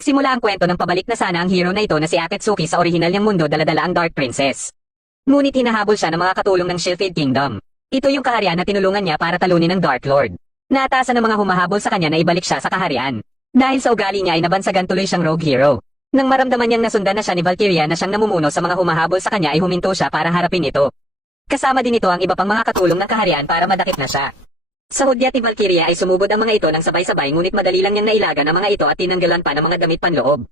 Simula ang kwento ng pabalik na sana ang hero na ito na si Akatsuki sa orihinal niyang mundo dala-dala ang Dark Princess. Ngunit hinahabol siya ng mga katulong ng Shielded Kingdom. Ito yung kaharian na tinulungan niya para talunin ng Dark Lord. Naatasan ng mga humahabol sa kanya na ibalik siya sa kaharian. Dahil sa ugali niya ay nabansagan tuloy siyang rogue hero. Nang maramdaman niyang nasundan na siya ni Valkyria na siyang namumuno sa mga humahabol sa kanya ay huminto siya para harapin ito. Kasama din ito ang iba pang mga katulong ng kaharian para madakip na siya. Sa hudyat ni Valkyria ay sumugod ang mga ito ng sabay-sabay ngunit madali lang niyang nailaga ng mga ito at tinanggalan pa ng mga damit panloob.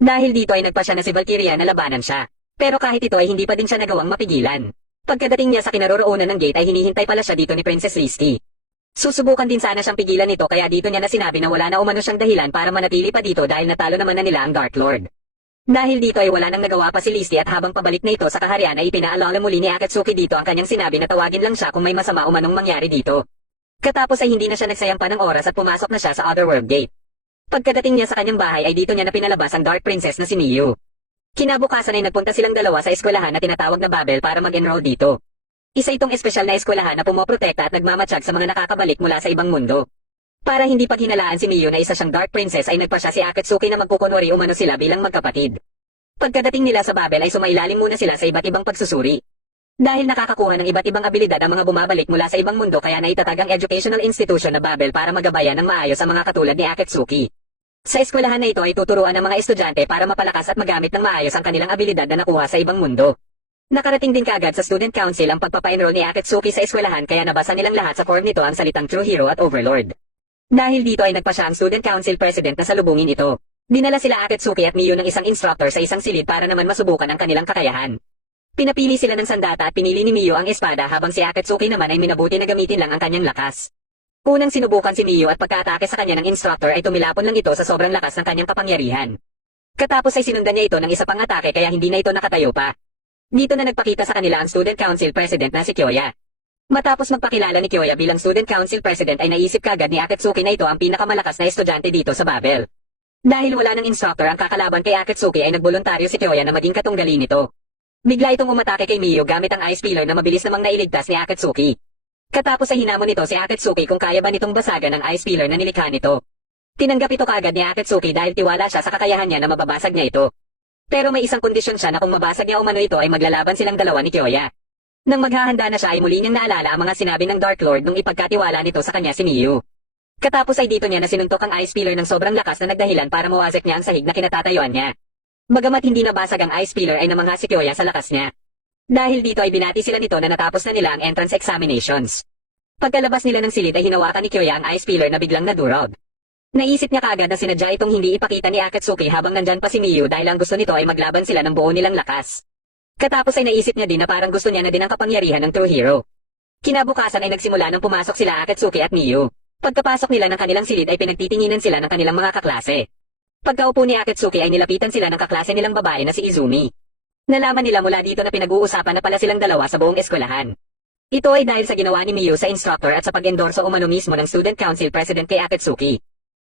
Dahil dito ay nagpasya na si Valkyria na labanan siya. Pero kahit ito ay hindi pa din siya nagawang mapigilan. Pagkadating niya sa kinaroroonan ng gate ay hinihintay pala siya dito ni Princess Risty. Susubukan din sana siyang pigilan ito kaya dito niya na sinabi na wala na umano siyang dahilan para manatili pa dito dahil natalo naman na nila ang Dark Lord. Dahil dito ay wala nang nagawa pa si Risty at habang pabalik na ito sa kaharian ay pinaalala muli ni Akatsuki dito ang kanyang sinabi na tawagin lang siya kung may masama umanong mangyari dito. Katapos ay hindi na siya nagsayang pa ng oras at pumasok na siya sa Otherworld Gate. Pagkadating niya sa kanyang bahay ay dito niya na pinalabas ang Dark Princess na si Miyu. Kinabukasan ay nagpunta silang dalawa sa eskwelahan na tinatawag na Babel para mag-enroll dito. Isa itong espesyal na eskwelahan na pumoprotekta at nagmamatsyag sa mga nakakabalik mula sa ibang mundo. Para hindi paghinalaan si Miyu na isa siyang Dark Princess ay nagpasya si Akatsuki na magkukunwari umano sila bilang magkapatid. Pagkadating nila sa Babel ay sumailalim muna sila sa iba't ibang pagsusuri. Dahil nakakakuha ng iba't ibang abilidad ang mga bumabalik mula sa ibang mundo kaya naitatag ang educational institution na Babel para magabayan ng maayos ang mga katulad ni Akatsuki. Sa eskwelahan na ito ay tuturuan ng mga estudyante para mapalakas at magamit ng maayos ang kanilang abilidad na nakuha sa ibang mundo. Nakarating din kaagad sa Student Council ang pagpapa-enroll ni Akatsuki sa eskwelahan kaya nabasa nilang lahat sa form nito ang salitang True Hero at Overlord. Dahil dito ay nagpa siya ang Student Council President na salubungin ito. Dinala sila Akatsuki at Miyu ng isang instructor sa isang silid para naman masubukan ang kanilang kakayahan. Pinapili sila ng sandata at pinili ni Miyu ang espada habang si Akatsuki naman ay minabuti na gamitin lang ang kanyang lakas. Unang sinubukan si Miyu at pagkaatake sa kanya ng instructor ay tumilapon lang ito sa sobrang lakas ng kanyang kapangyarihan. Katapos ay sinundan niya ito ng isa pang atake kaya hindi na ito nakatayo pa. Dito na nagpakita sa kanila ang Student Council President na si Kyoya. Matapos magpakilala ni Kyoya bilang Student Council President ay naisip kagad ni Akatsuki na ito ang pinakamalakas na estudyante dito sa Babel. Dahil wala ng instructor ang kakalaban kay Akatsuki ay nagboluntaryo si Kyoya na maging katunggali nito. Bigla itong umatake kay Miyu gamit ang Ice Pillar na mabilis namang nailigtas ni Akatsuki. Katapos ay hinamon nito si Akatsuki kung kaya ba nitong basagan ang Ice Pillar na nilikha nito. Tinanggap ito kaagad ni Akatsuki dahil tiwala siya sa kakayahan niya na mababasag niya ito. Pero may isang kondisyon siya na kung mabasag niya umano ito ay maglalaban silang dalawa ni Kyoya. Nang maghahanda na siya ay muli niyang naalala ang mga sinabi ng Dark Lord nung ipagkatiwala nito sa kanya si Miyu. Katapos ay dito niya na sinuntok ang Ice Pillar ng sobrang lakas na nagdahilan para mawasik niya ang sahig na kinatatayuan niya. Bagamat hindi nabasag ang Ice Pillar ay namangha si Kyoya sa lakas niya. Dahil dito ay binati sila nito na natapos na nila ang entrance examinations. Pagkalabas nila ng silid ay hinawakan ni Kyoya ang Ice Pillar na biglang nadurog. Naisip niya kaagad na sinadya itong hindi ipakita ni Akatsuki habang nandyan pa si Miyu dahil ang gusto nito ay maglaban sila ng buo nilang lakas. Katapos ay naisip niya din na parang gusto niya na din ang kapangyarihan ng True Hero. Kinabukasan ay nagsimula nang pumasok sila Akatsuki at Miyu. Pagkapasok nila ng kanilang silid ay pinagtitinginan sila ng kanilang mga kaklase. Pagkaupo ni Akatsuki ay nilapitan sila ng kaklase nilang babae na si Izumi. Nalaman nila mula dito na pinag-uusapan na pala silang dalawa sa buong eskwelahan. Ito ay dahil sa ginawa ni Miyu sa instructor at sa pag-endorso umano mismo ng Student Council President kay Akatsuki.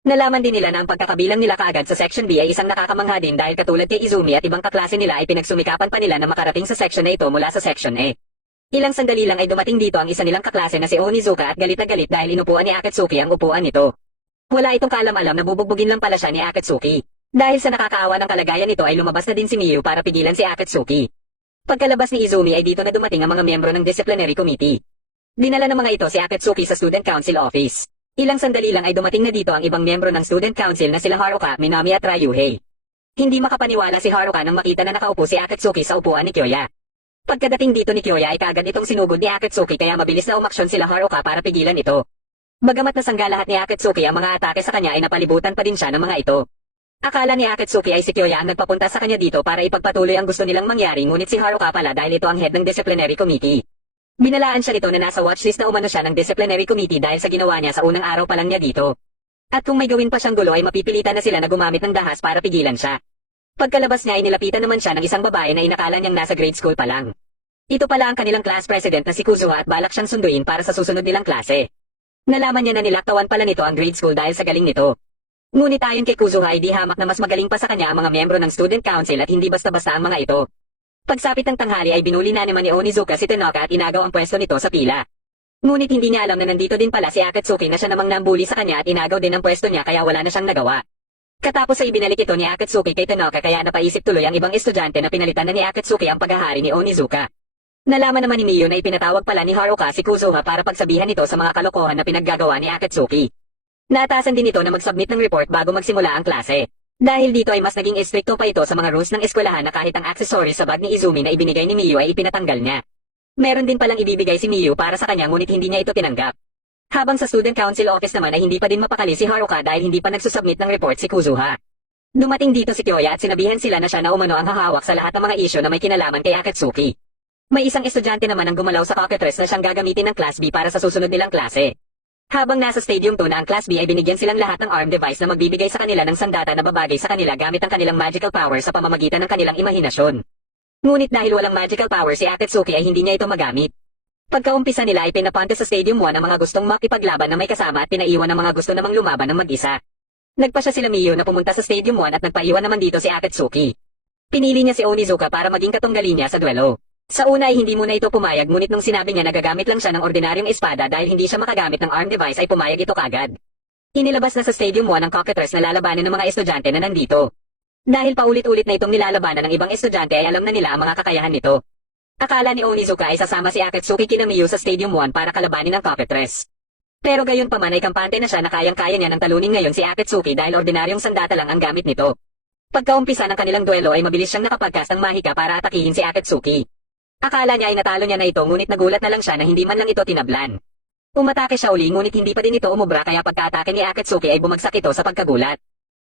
Nalaman din nila na ang pagkakabilang nila kaagad sa Section B ay isang nakakamangha din dahil katulad kay Izumi at ibang kaklase nila ay pinagsumikapan pa nila na makarating sa section na ito mula sa Section A. Ilang sandali lang ay dumating dito ang isa nilang kaklase na si Onizuka at galit na galit dahil inupuan ni Akatsuki ang upuan nito. Wala itong kaalam-alam na bubugbugin lang pala siya ni Akatsuki. Dahil sa nakakaawa ng kalagayan nito ay lumabas na din si Miyu para pigilan si Akatsuki. Pagkalabas ni Izumi ay dito na dumating ang mga miyembro ng Disciplinary Committee. Dinala ng mga ito si Akatsuki sa Student Council Office. Ilang sandali lang ay dumating na dito ang ibang miyembro ng Student Council na sila Haruka, Minami at Ryuhei. Hindi makapaniwala si Haruka nang makita na nakaupo si Akatsuki sa upuan ni Kyoya. Pagkadating dito ni Kyoya ay kaagad itong sinugod ni Akatsuki kaya mabilis na umaksyon sila Haruka para pigilan ito. Bagamat nasangga lahat ni Akatsuki ang mga atake sa kanya ay napalibutan pa din siya ng mga ito. Akala ni Akatsuki ay si Kyoya ang nagpapunta sa kanya dito para ipagpatuloy ang gusto nilang mangyari ngunit si Haruka pala dahil ito ang head ng Disciplinary Committee. Binalaan siya nito na nasa watchlist na umano siya ng Disciplinary Committee dahil sa ginawa niya sa unang araw pa lang niya dito. At kung may gawin pa siyang gulo ay mapipilitan na sila na gumamit ng dahas para pigilan siya. Pagkalabas niya ay nilapitan naman siya ng isang babae na inakala niyang nasa grade school pa lang. Ito pala ang kanilang class president na si Kuzuha at balak siyang sunduin para sa susunod nilang klase. Nalaman niya na nilaktawan pala nito ang grade school dahil sa galing nito. Ngunit ayon kay Kuzuha ay di hamak na mas magaling pa sa kanya ang mga miyembro ng Student Council at hindi basta-basta ang mga ito. Pagsapit ng tanghali ay binuli na naman ni Onizuka si Tenoka at inagaw ang pwesto nito sa pila. Ngunit hindi niya alam na nandito din pala si Akatsuki na siya namang nambuli sa kanya at inagaw din ang pwesto niya kaya wala na siyang nagawa. Katapos ay ibinalik ito ni Akatsuki kay Tanaka kaya napaisip tuloy ang ibang estudyante na pinalitan na ni Akatsuki ang paghahari ni Onizuka. Nalaman naman ni Miyu na ipinatawag pala ni Haruka si Kuzuha para pagsabihan ito sa mga kalokohan na pinaggagawa ni Akatsuki. Naatasan din ito na mag-submit ng report bago magsimula ang klase. Dahil dito ay mas naging istrikto pa ito sa mga rules ng eskwelahan na kahit ang accessories sa bag ni Izumi na ibinigay ni Miyu ay ipinatanggal niya. Meron din palang ibibigay si Miyu para sa kanya ngunit hindi niya ito tinanggap. Habang sa student council office naman ay hindi pa din mapakali si Haruka dahil hindi pa nagsusubmit ng report si Kuzuha. Dumating dito si Kyoya at sinabihan sila na siya na umano ang hahawak sa lahat ng mga isyu na may kinalaman kay Akatsuki. May isang estudyante naman ang gumalaw sa cockatrice na siyang gagamitin ng Class B para sa susunod nilang klase. Habang nasa Stadium 2 na ang Class B ay binigyan silang lahat ng arm device na magbibigay sa kanila ng sandata na babagay sa kanila gamit ang kanilang magical power sa pamamagitan ng kanilang imahinasyon. Ngunit dahil walang magical power si Akatsuki ay hindi niya ito magamit. Pagkaumpisa nila ay pinapunta sa Stadium 1 ang mga gustong makipaglaban na may kasama at pinaiwan ang mga gusto namang lumaban ng mag-isa. Nagpa siya sila Miyu na pumunta sa Stadium 1 at nagpaiwan naman dito si Akatsuki. Pinili niya si Onizuka para maging katunggali niya sa duelo. Sa una ay hindi muna ito pumayag ngunit nung sinabi niya na gagamit lang siya ng ordinaryong espada dahil hindi siya makagamit ng arm device ay pumayag ito kagad. Inilabas na sa Stadium 1 ang cockatrice na lalabanan ng mga estudyante na nandito. Dahil paulit-ulit na itong nilalabanan ng ibang estudyante ay alam na nila ang mga kakayahan nito. Akala ni Onizuka ay sasama si Akatsuki kina Miyu sa Stadium 1 para kalabanin ang cockatrice. Pero gayon pa man ay kampante na siya na kayang-kaya niya ng talunin ngayon si Akatsuki dahil ordinaryong sandata lang ang gamit nito. Pagkaumpisa ng kanilang duelo ay mabilis siyang nakapagkas ng mahika para atakihin si Akatsuki. Akala niya ay natalo niya na ito ngunit nagulat na lang siya na hindi man lang ito tinablan. Umatake siya uli ngunit hindi pa din ito umubra kaya pagkaatake ni Akatsuki ay bumagsak ito sa pagkagulat.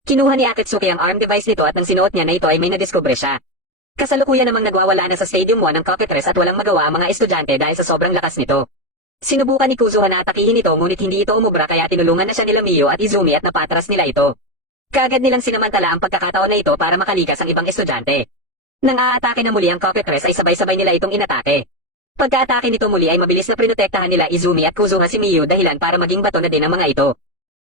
Kinuha ni Akatsuki ang arm device nito at nang sinuot niya na ito ay may nadiskubre siya. Kasalukuyan namang nagwawala na sa Stadium 1 ang cockatrice at walang magawa ang mga estudyante dahil sa sobrang lakas nito. Sinubukan ni Kuzuha na atakihin ito ngunit hindi ito umubra kaya tinulungan na siya nila Miyu at Izumi at napatras nila ito. Kaagad nilang sinamantala ang pagkakataon na ito para makalikas ang ibang estudyante. Nang aatake na muli ang cockatrice ay sabay-sabay nila itong inatake. Pagka-atake nito muli ay mabilis na prinotektahan nila Izumi at Kuzuha si Miyu dahilan para maging bato na din ang mga ito.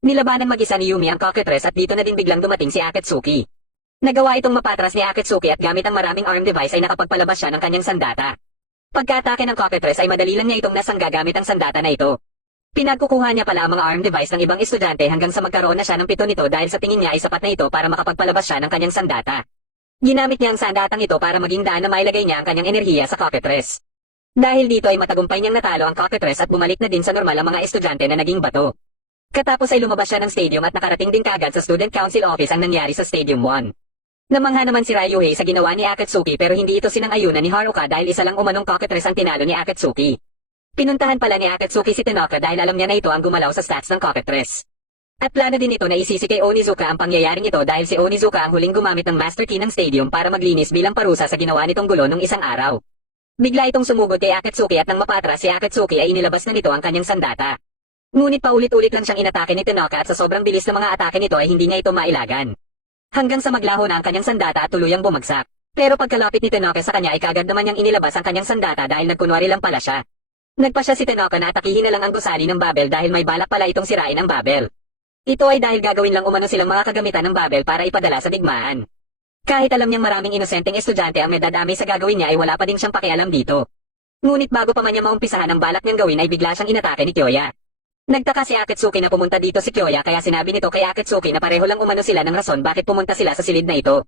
Nilabanan mag-isa ni Yumi ang cockatrice at dito na din biglang dumating si Akatsuki. Nagawa itong mapatras ni Akatsuki at gamit ang maraming arm device ay nakapagpalabas siya ng kanyang sandata. Pagka-atake ng cockatrice ay madali lang niya itong nasangga gamit ang sandata na ito. Pinagkukuha niya pala ang mga arm device ng ibang estudyante hanggang sa magkaroon na siya ng 7 nito dahil sa tingin niya ay sapat na ito para makapagpalabas siya ng kanyang sandata. Ginamit niya ang sandatang ito para maging daan na mailagay niya ang kanyang enerhiya sa cockatrice. Dahil dito ay matagumpay niyang natalo ang cockatrice at bumalik na din sa normal ang mga estudyante na naging bato. Katapos ay lumabas siya ng stadium at nakarating din kaagad sa student council office ang nangyari sa Stadium 1. Namangha naman si Ryuhei sa ginawa ni Akatsuki pero hindi ito sinang-ayunan ni Haruka dahil isa lang umanong cockatrice ang tinalo ni Akatsuki. Pinuntahan pala ni Akatsuki si Tanaka dahil alam niya na ito ang gumalaw sa stats ng cockatrice. At plano din ito na isisi kay Onizuka ang pangyayaring ito dahil si Onizuka ang huling gumamit ng master key ng stadium para maglinis bilang parusa sa ginawa nitong gulo nung isang araw. Bigla itong sumugod kay Akatsuki at nang mapatras si Akatsuki ay inilabas na nito ang kanyang sandata. Ngunit paulit-ulit lang siyang inatake ni Tanaka at sa sobrang bilis ng mga atake nito ay hindi niya ito mailagan. Hanggang sa maglaho na ang kanyang sandata at tuluyang bumagsak. Pero pagkalapit ni Tanaka sa kanya ay kagad naman niyang inilabas ang kanyang sandata dahil nagkunwari lang pala siya. Nagpa siya si Tanaka na atakihin na lang ang gusali ng Babel dahil may balak pala itong sirain ang Babel. Ito ay dahil gagawin lang umano silang mga kagamitan ng Babel para ipadala sa digmaan. Kahit alam niyang maraming inosenteng estudyante ang may dadamay sa gagawin niya ay wala pa din siyang pakialam dito. Ngunit bago pa man niya maumpisahan ang balak niyang gawin ay bigla siyang inatake ni Kyoya. Nagtaka si Akatsuki na pumunta dito si Kyoya kaya sinabi nito kay Akatsuki na pareho lang umano sila ng rason bakit pumunta sila sa silid na ito.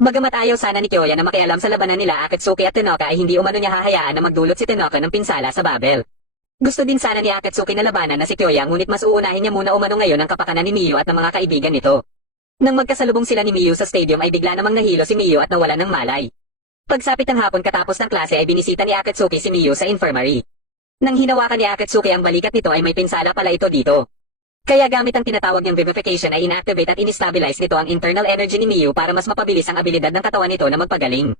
Bagamat ayaw sana ni Kyoya na makialam sa labanan nila Akatsuki at Tanaka ay hindi umano niya hahayaan na magdulot si Tanaka ng pinsala sa Babel. Gusto din sana ni Akatsuki na labanan na si Kyoya ngunit mas uunahin niya muna umano ngayon ang kapakanan ni Miyu at ng mga kaibigan nito. Nang magkasalubong sila ni Miyu sa stadium ay bigla namang nahilo si Miyu at nawala ng malay. Pagsapit ng hapon katapos ng klase ay binisita ni Akatsuki si Miyu sa infirmary. Nang hinawakan ni Akatsuki ang balikat nito ay may pinsala pala ito dito. Kaya gamit ang tinatawag niyang vivification ay inactivate at instabilize nito ang internal energy ni Miyu para mas mapabilis ang abilidad ng katawan nito na magpagaling.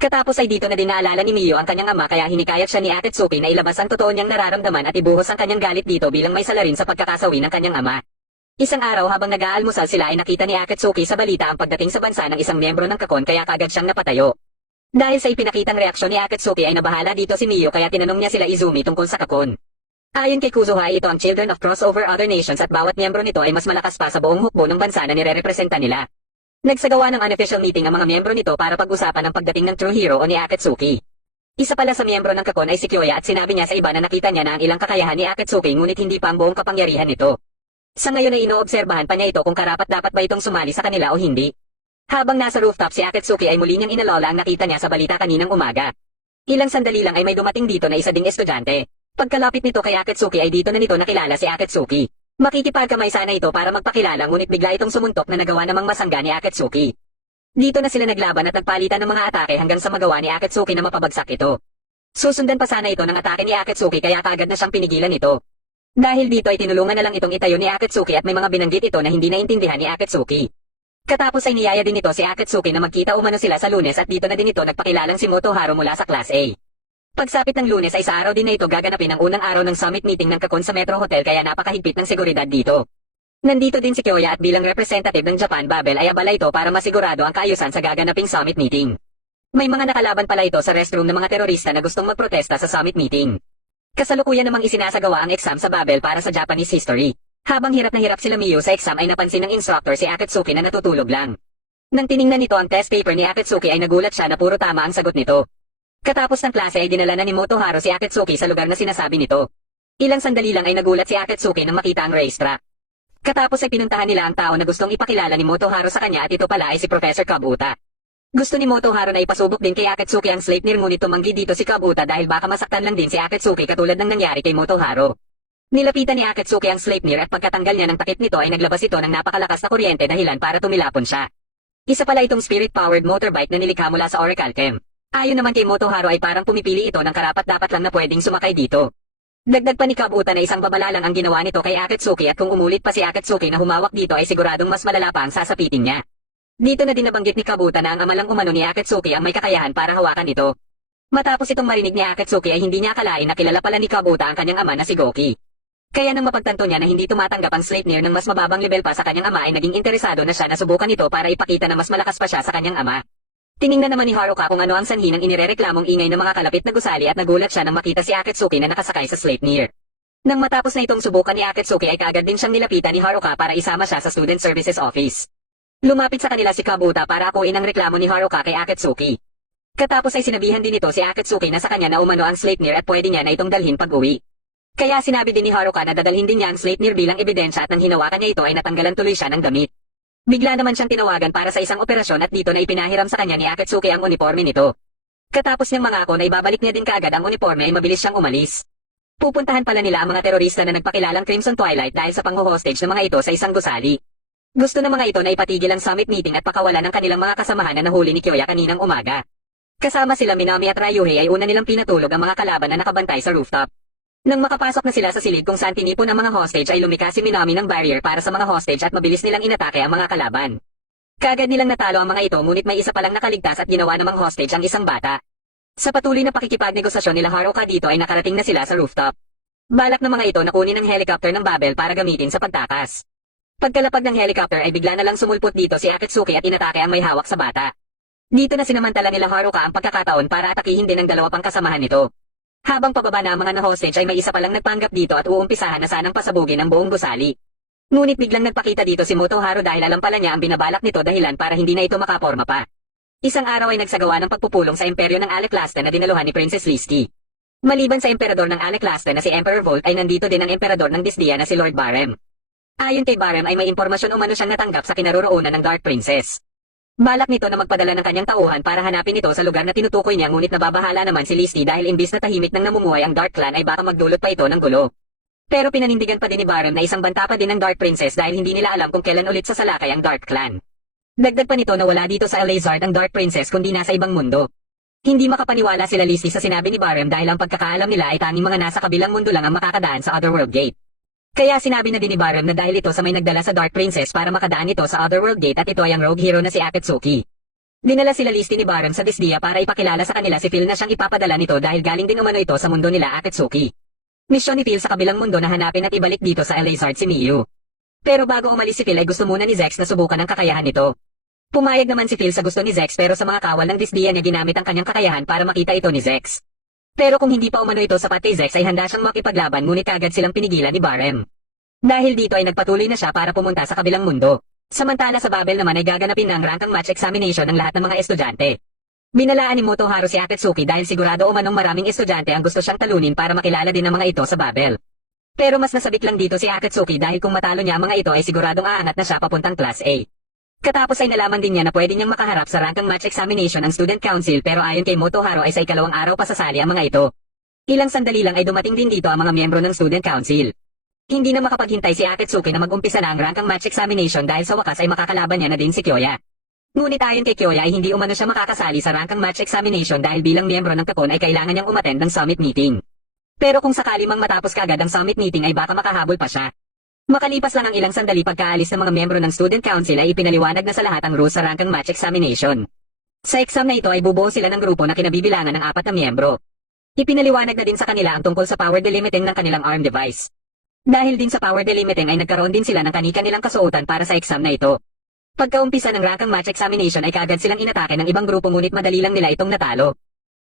Katapos ay dito na din naalala ni Miyu ang kanyang ama kaya hinikayat siya ni Akatsuki na ilabas ang totoo niyang nararamdaman at ibuhos ang kanyang galit dito bilang may salarin sa pagkakasawi ng kanyang ama. Isang araw habang nag-aalmusal sila ay nakita ni Akatsuki sa balita ang pagdating sa bansa ng isang miyembro ng Kakon kaya kagad siyang napatayo. Dahil sa ipinakitang reaksyon ni Akatsuki ay nabahala dito si Miyu kaya tinanong niya sila Izumi tungkol sa Kakon. Ayon kay Kuzuha ito ang Children of Crossover Other Nations at bawat miyembro nito ay mas malakas pa sa buong hukbo ng bansa na nire-representa nila. Nagsagawa ng unofficial meeting ang mga miyembro nito para pag-usapan ang pagdating ng True Hero o ni Akatsuki. Isa pala sa miyembro ng Kakon ay si Kyoya at sinabi niya sa iba na nakita niya na ang ilang kakayahan ni Akatsuki ngunit hindi pa ang buong kapangyarihan nito. Sa ngayon ay inoobserbahan pa niya ito kung karapat-dapat ba itong sumali sa kanila o hindi. Habang nasa rooftop si Akatsuki ay muli niyang inalala ang nakita niya sa balita kaninang umaga. Ilang sandali lang ay may dumating dito na isa ding estudyante. Pagkalapit nito kay Akatsuki ay dito na nito nakilala si Akatsuki. Makikipagkamay sana ito para magpakilala ngunit bigla itong sumuntok na nagawa namang masangga ni Akatsuki. Dito na sila naglaban at nagpalitan ng mga atake hanggang sa magawa ni Akatsuki na mapabagsak ito. Susundan pa sana ito ng atake ni Akatsuki kaya kaagad na siyang pinigilan ito. Dahil dito ay tinulungan na lang itong itayo ni Akatsuki at may mga binanggit ito na hindi naintindihan ni Akatsuki. Katapos ay niyaya din ito si Akatsuki na magkita umano sila sa Lunes at dito na din ito nagpakilalang si Motoharu mula sa Class A. Pagsapit ng Lunes ay sa araw din na ito gaganapin ang unang araw ng summit meeting ng Kakon sa Metro Hotel kaya napakahigpit ng seguridad dito. Nandito din si Kyoya at bilang representative ng Japan Babel ay abala ito para masigurado ang kaayusan sa gaganaping summit meeting. May mga nakalaban pala ito sa restroom ng mga terorista na gustong magprotesta sa summit meeting. Kasalukuyan namang isinasagawa ang exam sa Babel para sa Japanese history. Habang hirap na hirap sila Miyu sa exam ay napansin ng instructor si Akatsuki na natutulog lang. Nang tiningnan nito ang test paper ni Akatsuki ay nagulat siya na puro tama ang sagot nito. Katapos ng klase ay dinala na ni Motoharu si Akatsuki sa lugar na sinasabi nito. Ilang sandali lang ay nagulat si Akatsuki nang makita ang racetrack. Katapos ay pinuntahan nila ang tao na gustong ipakilala ni Motoharu sa kanya at ito pala ay si Professor Kabuta. Gusto ni Motoharu na ipasubok din kay Akatsuki ang Sleipnir ngunit tumanggi dito si Kabuta dahil baka masaktan lang din si Akatsuki katulad ng nangyari kay Motoharu. Nilapitan ni Akatsuki ang Sleipnir at pagkatanggal niya ng takip nito ay naglabas ito ng napakalakas na kuryente dahilan para tumilapon siya. Isa pala itong spirit-powered motorbike na nilikha mula sa Oracle Chem. Ayon naman kay Motoharu ay parang pumipili ito ng karapat-dapat lang na pwedeng sumakay dito. Dagdag pa ni Kabuta na isang babala lang ang ginawa nito kay Akatsuki at kung umulit pa si Akatsuki na humawak dito ay siguradong mas malala pa ang sasapitin niya. Dito na din nabanggit ni Kabuta na ang amalang umano ni Akatsuki ang may kakayahan para hawakan ito. Matapos itong marinig ni Akatsuki ay hindi niya akalain na kilala pala ni Kabuta ang kanyang ama na si Goki. Kaya nang mapagtanto niya na hindi tumatanggap ang Sleipnir ng mas mababang level pa sa kanyang ama ay naging interesado na siya na subukan ito para ipakita na mas malakas pa siya sa kanyang ama. Tiningnan naman ni Haruka kung ano ang sanhi ng inirereklamong ingay ng mga kalapit na gusali at nagulat siya nang makita si Akatsuki na nakasakay sa Sleipnir. Nang matapos na itong subukan ni Akatsuki ay kaagad din siyang nilapitan ni Haruka para isama siya sa Student Services Office. Lumapit sa kanila si Kabuta para akuin ang reklamo ni Haruka kay Akatsuki. Katapos ay sinabihan din ito si Akatsuki na sa kanya na umano ang Sleipnir at pwede niya na itong dalhin pag-uwi. Kaya sinabi din ni Haruka na dadalhin din niya ang Sleipnir bilang ebidensya at nang hinawakan niya ito ay natanggalan tuloy siya ng damit. Bigla naman siyang tinawagan para sa isang operasyon at dito na ipinahiram sa kanya ni Akatsuki ang uniforme nito. Katapos niyang mangako na ibabalik niya din kaagad ang uniforme ay mabilis siyang umalis. Pupuntahan pala nila ang mga terorista na nagpakilalang Crimson Twilight dahil sa pangho-hostage ng mga ito sa isang gusali. Gusto ng mga ito na ipatigil ang summit meeting at pakawalan ng kanilang mga kasamahan na nahuli ni Kyoya kaninang umaga. Kasama sila Minami at Ryuhei ay una nilang pinatulog ang mga kalaban na nakabantay sa rooftop. Nang makapasok na sila sa silid kung saan tinipon ang mga hostage ay lumika si Minami ng barrier para sa mga hostage at mabilis nilang inatake ang mga kalaban. Kaagad nilang natalo ang mga ito ngunit may isa palang nakaligtas at ginawa namang hostage ang isang bata. Sa patuloy na pakikipagnegosasyon nila Haruka dito ay nakarating na sila sa rooftop. Balak ng mga ito na kunin ang helicopter ng Babel para gamitin sa pagtakas. Pagkalapag ng helicopter ay bigla na lang sumulpot dito si Akatsuki at inatake ang may hawak sa bata. Dito na sinamantala nila Haruka ang pagkakataon para atakihin din ang dalawa pang kasamahan nito. Habang pababa na ang mga na-hostage ay may isa palang nagpanggap dito at uumpisahan na sanang pasabugin ang buong gusali. Ngunit biglang nagpakita dito si Motoharu dahil alam pala niya ang binabalak nito dahilan para hindi na ito makaporma pa. Isang araw ay nagsagawa ng pagpupulong sa imperyo ng Alaclaste na dinaluhan ni Princess Listy. Maliban sa emperador ng Alaclaste na si Emperor Volt ay nandito din ang emperador ng Disdia na si Lord Barem. Ayon kay Barem ay may impormasyon umano siyang natanggap sa kinaroroonan ng Dark Princess. Balak nito na magpadala ng kanyang tauhan para hanapin ito sa lugar na tinutukoy niya ngunit nababahala naman si Listy dahil imbis na tahimik nang namumuhay ang Dark Clan ay baka magdulot pa ito ng gulo. Pero pinanindigan pa din ni Barem na isang banta pa din ng Dark Princess dahil hindi nila alam kung kailan ulit sasalakay ang Dark Clan. Dagdag pa nito na wala dito sa Elazard ang Dark Princess kundi nasa ibang mundo. Hindi makapaniwala sila Listy sa sinabi ni Barem dahil ang pagkakaalam nila ay tanging mga nasa kabilang mundo lang ang makakadaan sa Otherworld Gate. Kaya sinabi na din ni Barem na dahil ito sa may nagdala sa Dark Princess para makadaan ito sa Otherworld Gate at ito ay ang rogue hero na si Akatsuki. Dinala sila Listy ni Barem sa Disdia para ipakilala sa kanila si Phil na siyang ipapadala nito dahil galing din umano ito sa mundo nila Akatsuki. Misyon ni Phil sa kabilang mundo na hanapin at ibalik dito sa Elazard si Miyu. Pero bago umalis si Phil ay gusto muna ni Zex na subukan ang kakayahan nito. Pumayag naman si Phil sa gusto ni Zex pero sa mga kawal ng Disdia niya ginamit ang kanyang kakayahan para makita ito ni Zex. Pero kung hindi pa umano ito sapat kay Zex ay handa siyang makipaglaban ngunit agad silang pinigilan ni Barem. Dahil dito ay nagpatuloy na siya para pumunta sa kabilang mundo. Samantala sa Babel naman ay gaganapin na ang rank match examination ng lahat ng mga estudyante. Binalaan ni Motoharu si Akatsuki dahil sigurado umanong maraming estudyante ang gusto siyang talunin para makilala din ng mga ito sa Babel. Pero mas nasabik lang dito si Akatsuki dahil kung matalo niya ang mga ito ay siguradong aangat na siya papuntang Class A. Katapos ay nalaman din niya na pwede niyang makaharap sa ranking match examination ang Student Council pero ayon kay Motoharo ay sa ikalawang araw pa sasali ang mga ito. Ilang sandali lang ay dumating din dito ang mga miyembro ng Student Council. Hindi na makapaghintay si Akatsuki na mag-umpisa na ang ranking match examination dahil sa wakas ay makakalaban niya na din si Kyoya. Ngunit ayon kay Kyoya ay hindi umano siya makakasali sa ranking match examination dahil bilang miyembro ng Capcom ay kailangan niyang umattend ng summit meeting. Pero kung sakali mang matapos kagad ang summit meeting ay baka makahabol pa siya. Makalipas lang ang ilang sandali pagkaalis ng mga miyembro ng Student Council ay ipinaliwanag na sa lahat ang rules sa ranking match examination. Sa exam na ito ay bubuo sila ng grupo na kinabibilangan ng 4 na miyembro. Ipinaliwanag na din sa kanila ang tungkol sa power delimiting ng kanilang arm device. Dahil din sa power delimiting ay nagkaroon din sila ng kani-kanilang kasuotan para sa exam na ito. Pagkaumpisa ng ranking match examination ay kaagad silang inatake ng ibang grupo ngunit madali lang nila itong natalo.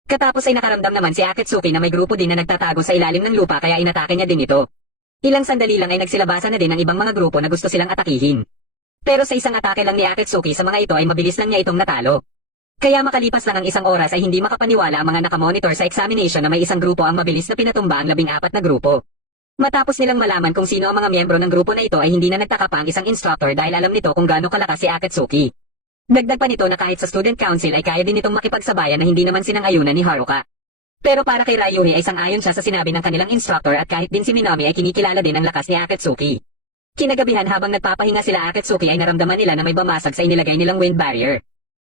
Katapos ay nakaramdam naman si Akatsuki na may grupo din na nagtatago sa ilalim ng lupa kaya inatake niya din ito. Ilang sandali lang ay nagsilabasan na din ang ibang mga grupo na gusto silang atakihin. Pero sa isang atake lang ni Akatsuki sa mga ito ay mabilis lang niya itong natalo. Kaya makalipas lang ang isang oras ay hindi makapaniwala ang mga nakamonitor sa examination na may isang grupo ang mabilis na pinatumba ang 14 na grupo. Matapos nilang malaman kung sino ang mga miyembro ng grupo na ito ay hindi na nagtaka pa ang isang instructor dahil alam nito kung gaano kalakas si Akatsuki. Dagdag pa nito na kahit sa student council ay kaya din itong makipagsabayan na hindi naman sinang-ayunan ni Haruka. Pero para kay Ryuhei ay sang-ayon siya sa sinabi ng kanilang instructor at kahit din si Minami ay kinikilala din ang lakas ni Akatsuki. Kinagabihan habang nagpapahinga sila Akatsuki ay naramdaman nila na may bamasag sa inilagay nilang wind barrier.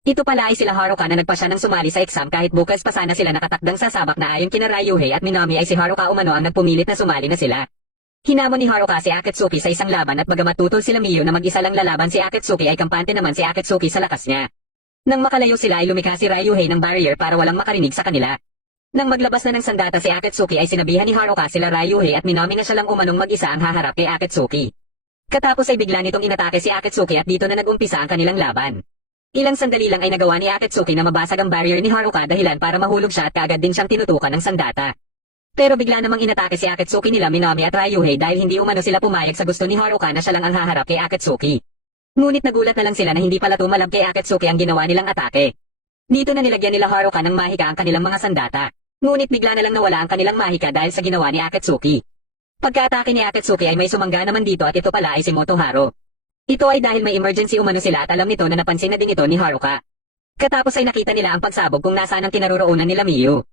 Ito pala ay sila Haruka na nagpasya ng sumali sa exam kahit bukas pa sana sila nakatakdang sasabak na ayon kina Ryuhei at Minami ay si Haruka umano ang nagpumilit na sumali na sila. Hinamon ni Haruka si Akatsuki sa isang laban at bagamat tutol sila Miyu na mag-isa lang lalaban si Akatsuki ay kampante naman si Akatsuki sa lakas niya. Nang makalayo sila ay lumikha si Ryuhei ng barrier para walang makarinig sa kanila. Nang maglabas na ng sandata si Akatsuki ay sinabihan ni Haruka sila Ryuhei at Minami na siya lang umanong mag-isa ang haharap kay Akatsuki. Katapos ay bigla nitong inatake si Akatsuki at dito na nag-umpisa ang kanilang laban. Ilang sandali lang ay nagawa ni Akatsuki na mabasag ang barrier ni Haruka dahilan para mahulog siya at kaagad din siyang tinutukan ng sandata. Pero bigla namang inatake si Akatsuki nila Minami at Ryuhei dahil hindi umano sila pumayag sa gusto ni Haruka na siya lang ang haharap kay Akatsuki. Ngunit nagulat na lang sila na hindi pala tumalab kay Akatsuki ang ginawa nilang atake. Dito na nilagyan nila Haruka ng mahika ang kanilang mga sandata. Ngunit bigla na lang nawala ang kanilang mahika dahil sa ginawa ni Akatsuki. Pagka-atake ni Akatsuki ay may sumangga naman dito at ito pala ay si Motoharo. Ito ay dahil may emergency umano sila at alam nito na napansin na din ito ni Haruka. Katapos ay nakita nila ang pagsabog kung nasaan ang kinaroroonan nila Miyu.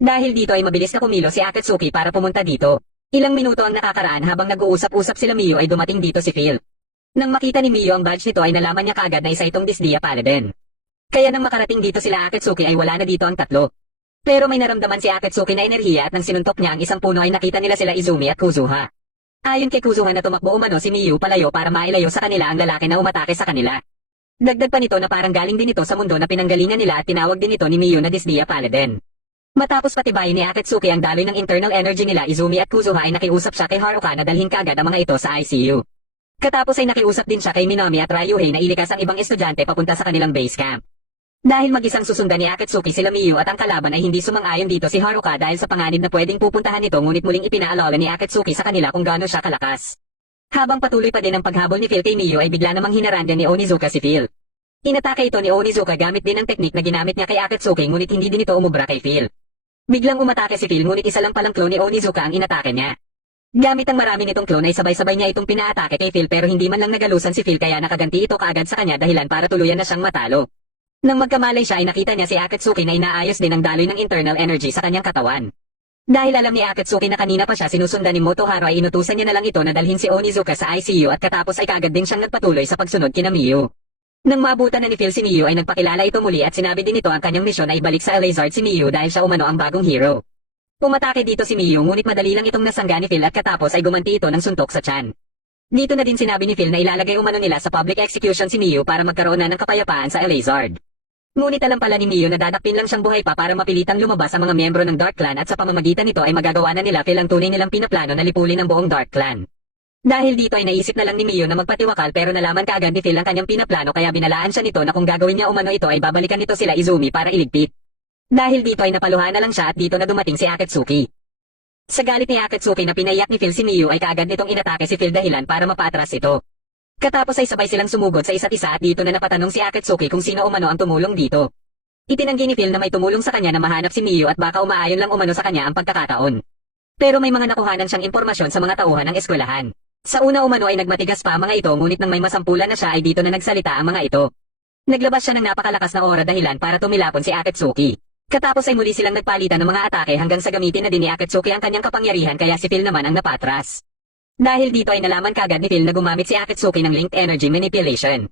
Dahil dito ay mabilis na kumilo si Akatsuki para pumunta dito. Ilang minuto ang nakakaraan habang nag-uusap-usap sila Miyu ay dumating dito si Phil. Nang makita ni Miyu ang badge nito ay nalaman niya kaagad na isa itong Disdia Paladin. Kaya nang makarating dito sila Akatsuki ay wala na dito ang tatlo. Pero may naramdaman si Akatsuki na enerhiya at nang sinuntok niya ang isang puno ay nakita nila sila Izumi at Kuzuha. Ayon kay Kuzuha na tumakbo umano si Miyu palayo para mailayo sa kanila ang lalaki na umatake sa kanila. Dagdag pa nito na parang galing din ito sa mundo na pinanggalingan nila at tinawag din ito ni Miyu na Disdia Paladin. Matapos patibayin ni Akatsuki ang daloy ng internal energy nila Izumi at Kuzuha ay nakiusap siya kay Haruka na dalhin kaagad ang mga ito sa ICU. Katapos ay nakiusap din siya kay Minami at Ryuhei na ilikas ang ibang estudyante papunta sa kanilang base camp. Dahil mag-isang susundan ni Akatsuki sila Miyu at ang kalaban ay hindi sumang-ayon dito si Haruka dahil sa panganib na pwedeng pupuntahan nito ngunit muling ipinaalala ni Akatsuki sa kanila kung gaano siya kalakas. Habang patuloy pa din ang paghabol ni Phil kay Miyu ay bigla namang hinaranda ni Onizuka si Phil. Inatake ito ni Onizuka gamit din ang teknik na ginamit niya kay Akatsuki ngunit hindi din ito umubra kay Phil. Biglang umatake si Phil ngunit isa lang palang clone ni Onizuka ang inatake niya. Gamit ang marami nitong clone ay sabay-sabay niya itong pinaatake kay Phil pero hindi man lang nagalusan si Phil kaya nakaganti ito kaagad sa kanya dahilan para tuluyan na siyang matalo. Nang magkamalay siya ay nakita niya si Akatsuki na inaayos din ang daloy ng internal energy sa kanyang katawan. Dahil alam ni Akatsuki na kanina pa siya sinusundan ni Motoharo ay inutusan niya na lang ito na dalhin si Onizuka sa ICU at katapos ay kaagad din siyang nagpatuloy sa pagsunod kina Miyu. Nang maabutan na ni Phil si Miyu ay nagpakilala ito muli at sinabi din ito ang kanyang misyon ay balik sa Elazard si Miyu dahil siya umano ang bagong hero. Umatake dito si Miyu ngunit madali lang itong nasangga ni Phil at katapos ay gumanti ito ng suntok sa tiyan. Dito na din sinabi ni Phil na ilalagay umano nila sa public execution si Miyu para magkaroon na ng kapayapaan sa Elazard. Ngunit alam pala ni Miyu na dadakpin lang siyang buhay pa para mapilitang lumabas ang mga miyembro ng Dark Clan at sa pamamagitan nito ay magagawa na nila Phil ang tunay nilang pinaplano na lipulin ang buong Dark Clan. Dahil dito ay naisip na lang ni Miyu na magpatiwakal pero nalaman kaagad ni Phil ang kanyang pinaplano kaya binalaan siya nito na kung gagawin niya umano ito ay babalikan nito sila Izumi para iligpit. Dahil dito ay napaluhan na lang siya at dito na dumating si Akatsuki. Sa galit ni Akatsuki na pinaiyak ni Phil si Miyu ay kaagad nitong inatake si Phil dahilan para mapatras ito. Katapos ay sabay silang sumugod sa isa't isa at dito na napatanong si Akatsuki kung sino umano ang tumulong dito. Itinanggi ni Phil na may tumulong sa kanya na mahanap si Miyu at baka umaayon lang umano sa kanya ang pagkakataon. Pero may mga nakuhanan siyang impormasyon sa mga tauhan ng eskwelahan. Sa una umano ay nagmatigas pa ang mga ito ngunit nang may masampulan na siya ay dito na nagsalita ang mga ito. Naglabas siya ng napakalakas na aura dahilan para tumilapon si Akatsuki. Katapos ay muli silang nagpalitan ng mga atake hanggang sa gamitin na din ni Akatsuki ang kanyang kapangyarihan kaya si Phil naman ang napatras. Dahil dito ay nalaman kagad ni Phil na gumamit si Akatsuki ng linked energy manipulation.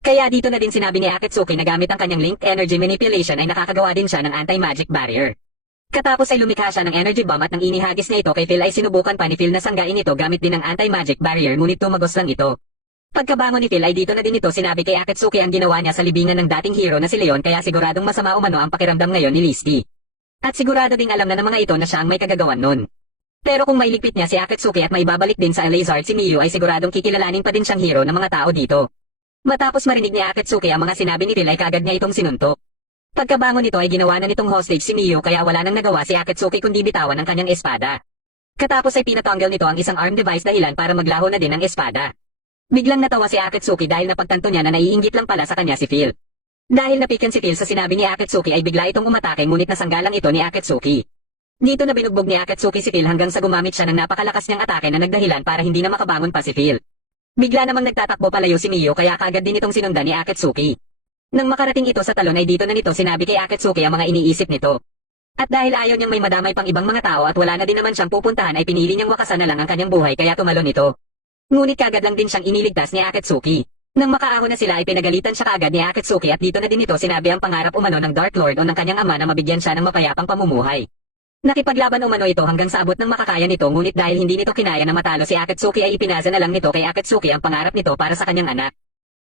Kaya dito na din sinabi ni Akatsuki na gamit ang kanyang linked energy manipulation ay nakakagawa din siya ng anti-magic barrier. Katapos ay lumikha siya ng energy bomb at nang inihagis niya ito kay Phil ay sinubukan pa ni Phil na sanggain ito gamit din ng anti-magic barrier ngunit tumagos lang ito. Pagkabangon ni Phil ay dito na din ito sinabi kay Akatsuki ang ginawa niya sa libingan ng dating hero na si Leon kaya siguradong masama umano ang pakiramdam ngayon ni Listy. At sigurado ding alam na ng mga ito na siya ang may kagagawan nun. Pero kung mailigpit niya si Akatsuki at maibabalik din sa Elazard si Miyu ay siguradong kikilalanin pa din siyang hero ng mga tao dito. Matapos marinig ni Akatsuki ang mga sinabi ni Phil ay kagad niya itong sinuntok. Pagkabangon nito ay ginawa na nitong hostage si Miyu kaya wala nang nagawa si Akatsuki kundi bitawan ang kanyang espada. Katapos ay pinatanggal nito ang isang arm device dahilan para maglaho na din ang espada. Biglang natawa si Akatsuki dahil napagtanto niya na naiinggit lang pala sa kanya si Phil. Dahil napikan si Phil sa sinabi ni Akatsuki ay bigla itong umatake ngunit nasanggalang ito ni Akatsuki. Dito na binugbog ni Akatsuki si Phil hanggang sa gumamit siya ng napakalakas niyang atake na nagdahilan para hindi na makabangon pa si Phil. Bigla namang nagtatakbo palayo si Miyu kaya kagad din itong sinundan ni Akatsuki. Nang makarating ito sa talon ay dito na nito sinabi kay Akatsuki ang mga iniisip nito. At dahil ayaw niyang may madamay pang ibang mga tao at wala na din naman siyang pupuntahan ay pinili niyang wakasan na lang ang kanyang buhay kaya tumalon ito. Ngunit kagad lang din siyang iniligtas ni Akatsuki. Nang makaahon na sila ay pinagalitan siya kagad ni Akatsuki at dito na din ito sinabi ang pangarap umano ng Dark Lord o ng kanyang ama na mabigyan siya ng mapayapang pamumuhay. Nakipaglaban umano ito hanggang sa abot ng makakaya nito ngunit dahil hindi nito kinaya na matalo si Akatsuki ay ipinaza na lang nito kay Akatsuki ang pangarap nito para sa kanyang anak.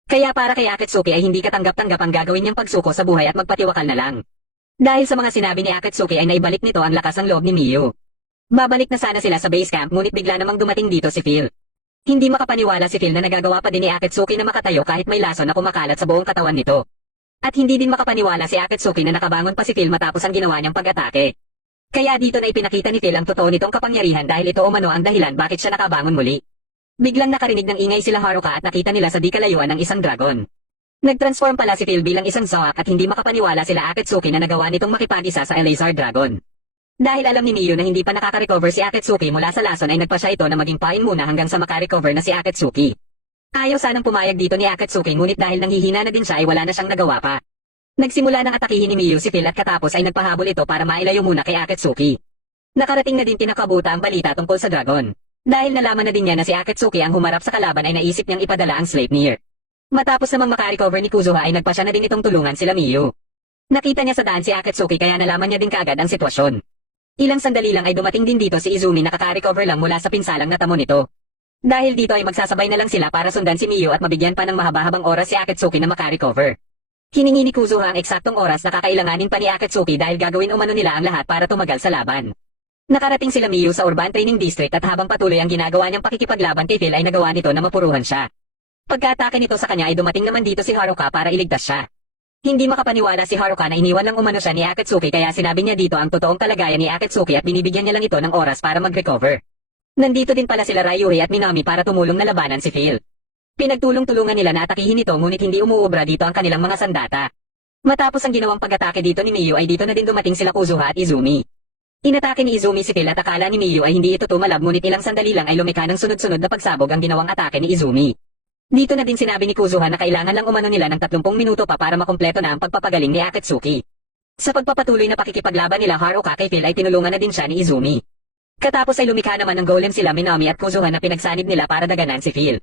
Kaya para kay Akatsuki ay hindi katanggap-tanggap ang gagawin niyang pagsuko sa buhay at magpatiwakal na lang. Dahil sa mga sinabi ni Akatsuki ay naibalik nito ang lakas ng loob ni Miyu. Babalik na sana sila sa base camp ngunit bigla namang dumating dito si Phil. Hindi makapaniwala si Phil na nagagawa pa din ni Akatsuki na makatayo kahit may laso na kumakalat sa buong katawan nito. At hindi din makapaniwala si Akatsuki na nakabangon pa si Phil matapos ang ginawa niyang pag-atake. Kaya dito na ipinakita ni Phil ang totoo nitong kapangyarihan dahil ito umano ang dahilan bakit siya nakabangon muli. Biglang nakarinig ng ingay sila Haruka at nakita nila sa di kalayuan ng isang dragon. Nagtransform pala si Phil bilang isang Zoak at hindi makapaniwala sila Akatsuki na nagawa nitong makipag-isa sa Elazar Dragon. Dahil alam ni Miyu na hindi pa nakaka-recover si Akatsuki mula sa lason ay nagpa siya ito na maging pain muna hanggang sa maka-recover na si Akatsuki. Ayaw sanang pumayag dito ni Akatsuki ngunit dahil nanghihina na din siya ay wala na siyang nagawa pa. Nagsimula ng atakihin ni Miyu si Phil at katapos ay nagpahabol ito para mailayo muna kay Akatsuki. Nakarating na din kinakabuta ang balita tungkol sa dragon. Dahil nalaman na din niya na si Akatsuki ang humarap sa kalaban ay naisip niyang ipadala ang Sleipnir. Matapos namang maka-recover ni Kuzuha ay nagpa siya na din itong tulungan sila Miyu. Nakita niya sa daan si Akatsuki kaya nalaman niya din kaagad ang sitwasyon. Ilang sandali lang ay dumating din dito si Izumi na nakaka-recover lang mula sa pinsalang natamo nito. Dahil dito ay magsasabay na lang sila para sundan si Miyu at mabigyan pa ng mahaba-habang oras si Akatsuki na maka-recover. Hiningi ni Kuzuha ang eksaktong oras na kakailanganin pa ni Akatsuki dahil gagawin umano nila ang lahat para tumagal sa laban. Nakarating sila Miyu sa Urban Training District at habang patuloy ang ginagawa niyang pakikipaglaban kay Phil ay nagawa nito na mapuruhan siya. Pagka-atake nito sa kanya ay dumating naman dito si Haruka para iligtas siya. Hindi makapaniwala si Haruka na iniwan lang umano siya ni Akatsuki kaya sinabi niya dito ang totoong kalagayan ni Akatsuki at binibigyan niya lang ito ng oras para mag-recover. Nandito din pala sila Ryuhei at Minami para tumulong na labanan si Phil. Pinagtulong-tulungan nila na atakihin ito ngunit hindi umuubra dito ang kanilang mga sandata. Matapos ang ginawang pag-atake dito ni Miyu ay dito na din dumating sila Kuzuha at Izumi. Inatake ni Izumi si Phil at akala ni Miyu ay hindi ito tumalab ngunit ilang sandali lang ay lumikha ng sunod-sunod na pagsabog ang ginawang atake ni Izumi. Dito na din sinabi ni Kuzuha na kailangan lang umano nila ng 30 minuto pa para makumpleto na ang pagpapagaling ni Akatsuki. Sa pagpapatuloy na pakikipaglaban nila Haruka kay Phil ay tinulungan na din siya ni Izumi. Katapos ay lumikha naman ng golem sila Minami at Kuzuha na pinagsanib nila para daganan si Phil.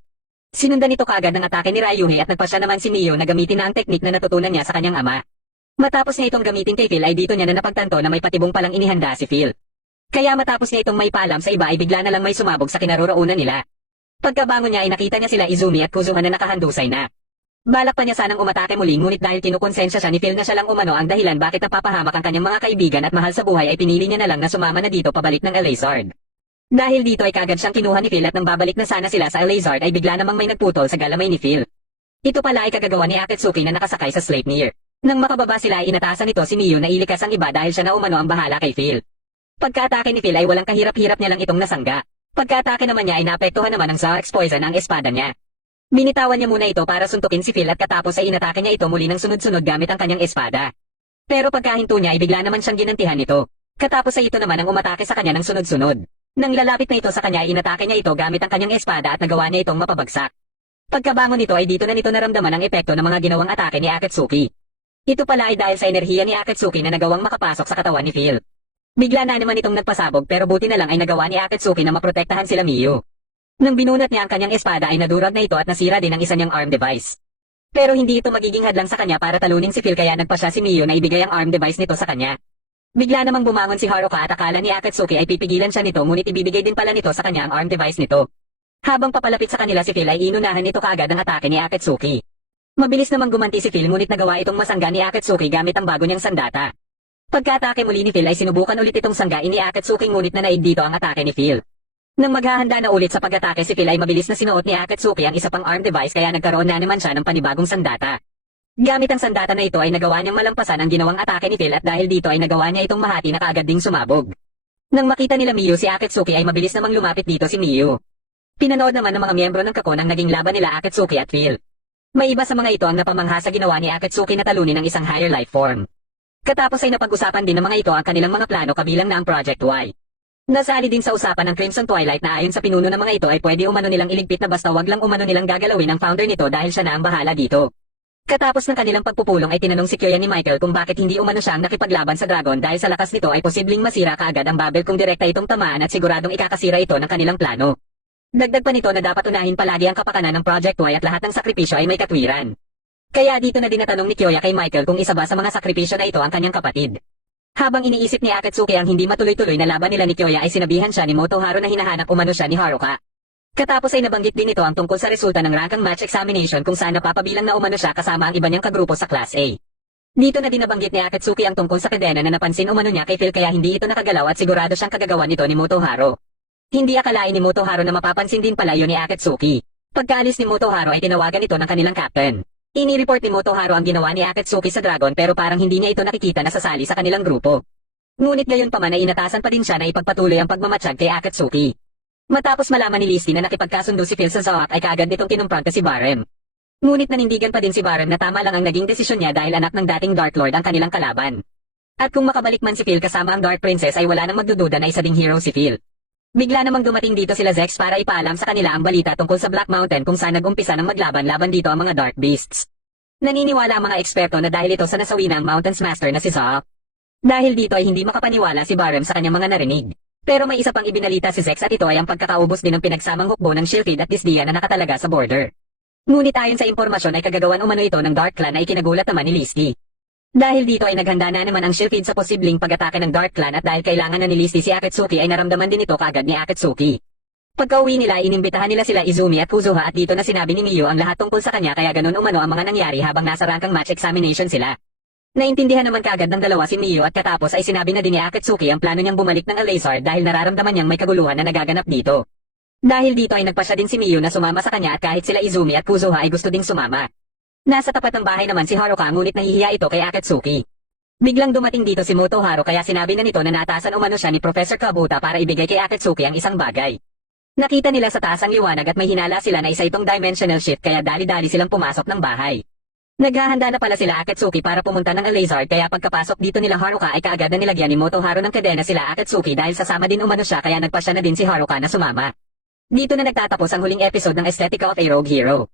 Sinundan nito kaagad ng atake ni Ryuhei at nagpasya naman si Miyu na gamitin na ang teknik na natutunan niya sa kanyang ama. Matapos niya itong gamitin kay Phil ay dito niya na napagtanto na may patibong palang inihanda si Phil. Kaya matapos niya itong may paalam sa iba ay bigla na lang may sumabog sa kinaroroonan nila. Pagkabangon niya ay nakita niya sila Izumi at Kuzuha na nakahandusay na. Balak pa niya sanang umatake muli ngunit dahil kinukonsensya siya ni Phil na siya lang umano ang dahilan bakit napapahamak ang kanyang mga kaibigan at mahal sa buhay ay pinili niya na lang na sumama na dito pabalik ng Elazard. Dahil dito ay kagad siyang kinuha ni Phil at nang babalik na sana sila sa Elazard ay bigla namang may nagputol sa galamay ni Phil. Ito pala ay kagagawa ni Akatsuki na nakasakay sa Sleipnir. Nang makababa sila ay inatasan nito si Miyu na ilikas ang iba dahil siya na umano ang bahala kay Phil. Pagka-atake ni Phil ay walang kahirap-hirap niya lang itong nasangga. Pagka-atake naman niya ay naapektuhan naman ng Zarx Poison ang espada niya. Binitawan niya muna ito para suntukin si Phil at katapos ay inatake niya ito muli ng sunod-sunod gamit ang kanyang espada. Pero pagkahinto niya ay bigla naman siyang ginantihan nito. Katapos ay ito naman ang umatake sa kanya ng sunod-sunod. Nang lalapit na ito sa kanya, inatake niya ito gamit ang kanyang espada at nagawa niya itong mapabagsak. Pagkabangon nito ay dito na nito naramdaman ang epekto ng mga ginawang atake ni Akatsuki. Ito pala ay dahil sa enerhiya ni Akatsuki na nagawang makapasok sa katawan ni Phil. Bigla na naman itong nagpasabog pero buti na lang ay nagawa ni Akatsuki na maprotektahan sila Miyu. Nang binunot niya ang kanyang espada ay nadurog na ito at nasira din ang isa niyang arm device. Pero hindi ito magiging hadlang sa kanya para talunin si Phil kaya nagpa siya si Miyu na ibigay ang arm device nito sa kanya. Bigla namang bumangon si Haruka at akala ni Akatsuki ay pipigilan siya nito ngunit ibibigay din pala nito sa kanya ang arm device nito. Habang papalapit sa kanila si Phil ay inunahan nito kaagad ang atake ni Akatsuki. Mabilis namang gumanti si Phil ngunit nagawa itong masangga ni Akatsuki gamit ang bago niyang sandata. Pagka-atake muli ni Phil ay sinubukan ulit itong sanggain ni Akatsuki ngunit nanaig dito ang atake ni Phil. Nang maghahanda na ulit sa pag-atake si Phil ay mabilis na sinuot ni Akatsuki ang isa pang arm device kaya nagkaroon na naman siya ng panibagong sandata. Gamit ang sandata na ito ay nagawa niyang malampasan ang ginawang atake ni Phil at dahil dito ay nagawa niya itong mahati na kaagad ding sumabog. Nang makita nila Miyu si Akatsuki ay mabilis namang lumapit dito si Miyu. Pinanood naman ng mga miyembro ng Kakon ang naging laban nila Akatsuki at Phil. May iba sa mga ito ang napamangha sa ginawa ni Akatsuki na talunin ng isang higher life form. Katapos ay napag-usapan din ng mga ito ang kanilang mga plano kabilang na ang Project Y. Nasali din sa usapan ng Crimson Twilight na ayon sa pinuno ng mga ito ay pwede umano nilang iligpit na basta wag lang umano nilang gagalawin ang founder nito dahil siya na ang bahala dito. Katapos ng kanilang pagpupulong ay tinanong si Kyoya ni Michael kung bakit hindi umano siyang nakipaglaban sa dragon dahil sa lakas nito ay posibleng masira kaagad ang Babel kung direkta itong tamaan at siguradong ikakasira ito ng kanilang plano. Dagdag pa nito na dapat unahin palagi ang kapakanan ng Project Y at lahat ng sakripisyo ay may katwiran. Kaya dito na din natanong ni Kyoya kay Michael kung isa ba sa mga sakripisyo na ito ang kanyang kapatid. Habang iniisip ni Akatsuki ang hindi matuloy-tuloy na laban nila ni Kyoya ay sinabihan siya ni Motoharu na hinahanap umano siya ni Haruka. Katapos ay nabanggit din ito ang tungkol sa resulta ng rank match examination kung saan napapabilang na umano siya kasama ang iba niyang kagrupo sa Class A. Dito na din nabanggit ni Akatsuki ang tungkol sa kadena na napansin umano niya kay Phil kaya hindi ito nakagalaw at sigurado siyang kagagawa nito ni Motoharu. Hindi akalain ni Motoharu na mapapansin din pala yun ni Akatsuki. Pagkaalis ni Motoharu ay tinawagan ito ng kanilang captain. Inireport ni Motoharu ang ginawa ni Akatsuki sa Dragon pero parang hindi niya ito nakikita na sasali sa kanilang grupo. Ngunit gayon pa man ay inatasan pa din siya na ipagpatuloy ang pagmamatsyag kay Akatsuki. Matapos malaman ni Listy na nakipagkasundo si Phil sa Zoak ay kaagad nitong kinumpronta si Barem. Ngunit nanindigan pa din si Barem na tama lang ang naging desisyon niya dahil anak ng dating Dark Lord ang kanilang kalaban. At kung makabalik man si Phil kasama ang Dark Princess ay wala nang magdududa na isa ding hero si Phil. Bigla namang dumating dito sila Zex para ipaalam sa kanila ang balita tungkol sa Black Mountain kung saan nag-umpisa ng maglaban-laban dito ang mga Dark Beasts. Naniniwala ang mga eksperto na dahil ito sa nasawi na ang Mountain's Master na si Zoak. Dahil dito ay hindi makapaniwala si Barem sa kanyang mga narinig. Pero may isa pang ibinalita si Zex at ito ay ang pagkakaubos din ng pinagsamang hukbo ng Shilfid at Disdia na nakatalaga sa border. Ngunit ayon sa impormasyon ay kagagawan umano ito ng Dark Clan ay kinagulat naman ni Listy. Dahil dito ay naghanda na naman ang Shilfid sa posibleng pag-atake ng Dark Clan at dahil kailangan na ni Listy si Akatsuki ay naramdaman din ito kaagad ni Akatsuki. Pagka-uwi nila inimbitahan nila sila Izumi at Kuzuha at dito na sinabi ni Miyu ang lahat tungkol sa kanya kaya ganun umano ang mga nangyari habang nasa rangkang match examination sila. Naintindihan naman kaagad ng dalawa si Miyu at katapos ay sinabi na din ni Akatsuki ang plano niyang bumalik ng Alazar dahil nararamdaman niyang may kaguluhan na nagaganap dito. Dahil dito ay nagpasya din si Miyu na sumama sa kanya at kahit sila Izumi at Kuzuha ay gusto ding sumama. Nasa tapat ng bahay naman si Haruka ngunit nahihiya ito kay Akatsuki. Biglang dumating dito si Motoharu kaya sinabi na nito na natasan umano siya ni Professor Kabuta para ibigay kay Akatsuki ang isang bagay. Nakita nila sa taas ang liwanag at may hinala sila na isa itong dimensional shift kaya dali-dali silang pumasok ng bahay. Naghahanda na pala sila Akatsuki para pumunta ng Alazar kaya pagkapasok dito nila Haruka ay kaagad na nilagyan ni Motoharu ng kadena sila Akatsuki dahil sasama din umano siya kaya nagpasya na din si Haruka na sumama. Dito na nagtatapos ang huling episode ng Aesthetica of a Rogue Hero.